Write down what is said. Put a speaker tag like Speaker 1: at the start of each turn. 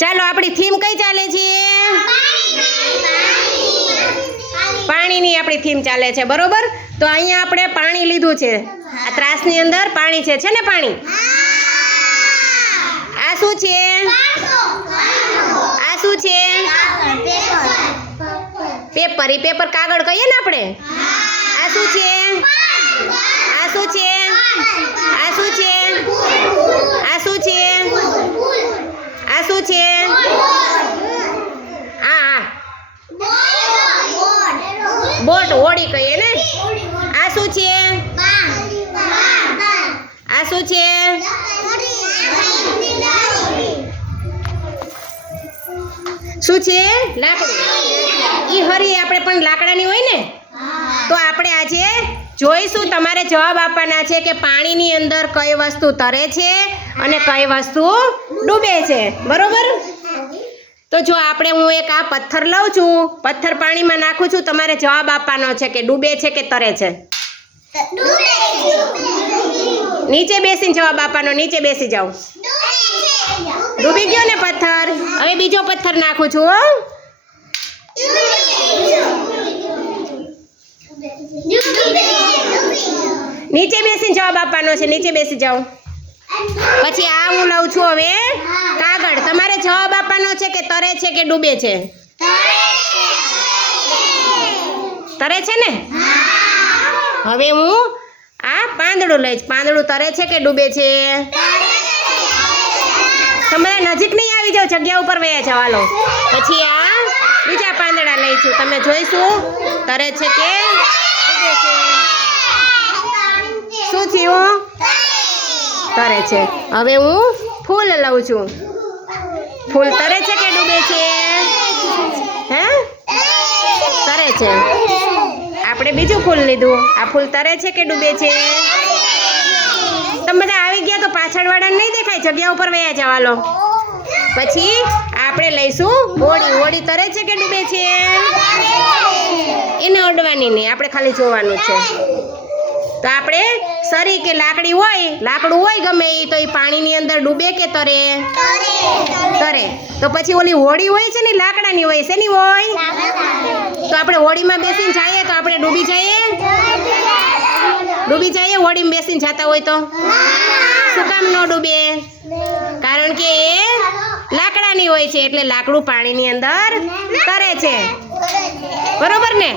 Speaker 1: ચાલો, આપણી થીમ કઈ ચાલે છે? પાણીની આપણી થીમ ચાલે છે, બરોબર? તો અહીંયા આપણે પાણી લીધું છે. આ ત્રાસની અંદર પાણી છે છે ને પાણી? આ શું છે? આ શું છે? પેપર. એ પેપર કાગળ કહીએ ને આપણે? આ શું છે? આ શું છે આ શું છે આ શું છે આ શું છે આ આ બોટ હોડી કહીએ ને? આ શું છે? આ શું છે? શું છે? લાકડું. એ હરી આપણે પણ લાકડાની હોય ને? તો આપણે આજે જોઈશું તમારે જવાબ આપવાના છે કે પાણીની અંદર કઈ વસ્તુ તરે છે અને કઈ વસ્તુ ડૂબે છે. બરોબર? તો જો આપણે હું એક આ પથ્થર લઉં છું પથ્થર પાણીમાં નાખું છું તમારે જવાબ આપવાનો છે કે ડૂબે છે કે તરે છે? નીચે બેસીને જવાબ આપવાનો નીચે બેસી જાઓ. ડૂબી ગયો ને પથ્થર? હવે બીજો પથ્થર નાખું છું હો. નીચે બેસીને જવાબ આપવાનો છે નીચે બેસી જાઓ. પછી આ હું લઉં છું હવે. કાગળ. તમારે જવાબ આપવાનો છે કે તરે છે કે ડૂબે છે? તરે છે ને? હવે હું આ પાંદડું લઈશ. પાંદડું તરે છે કે ડૂબે છે? તમે નજીક નહીં આવી જાઓ જગ્યા ઉપર વયા હાલો. પછી આ બીજા પાંદડા લઈશું તમે જોઈશું. તરે છે કે છે? શું થયું? તરે છે. હવે હું ફૂલ લઉં છું. ફૂલ તરે છે કે ડૂબે છે? હે? તરે છે. આપણે બીજું ફૂલ લીધું. આ ફૂલ તરે છે કે ડૂબે છે? તમે બધા આવી ગયા તો પાછળવાળાને નહીં દેખાય? જગ્યા ઉપર વયા જવાલો પછી આપણે લઈશું હોળી. હોળી તરે છે કે ડૂબે છે? એને અડવાની નહીં. આપણે ખાલી જોવાનું છે. તો આપણે સરી કે લાકડી હોય લાકડું હોય ગમે એ તો એ પાણીની અંદર ડૂબે કે તરે. તરે. તો પછી ઓલી હોડી હોય છે ને લાકડાની હોય શેની હોય? તો આપણે હોડીમાં બેસીને જઈએ તો આપણે ડૂબી જઈએ? ડૂબી જઈએ હોડીમાં બેસીને જતા હોય તો? શું કામ ન ડૂબે? કારણ કે એ લાકડાની હોય છે એટલે લાકડું પાણીની અંદર તરે છે. બરોબર ને?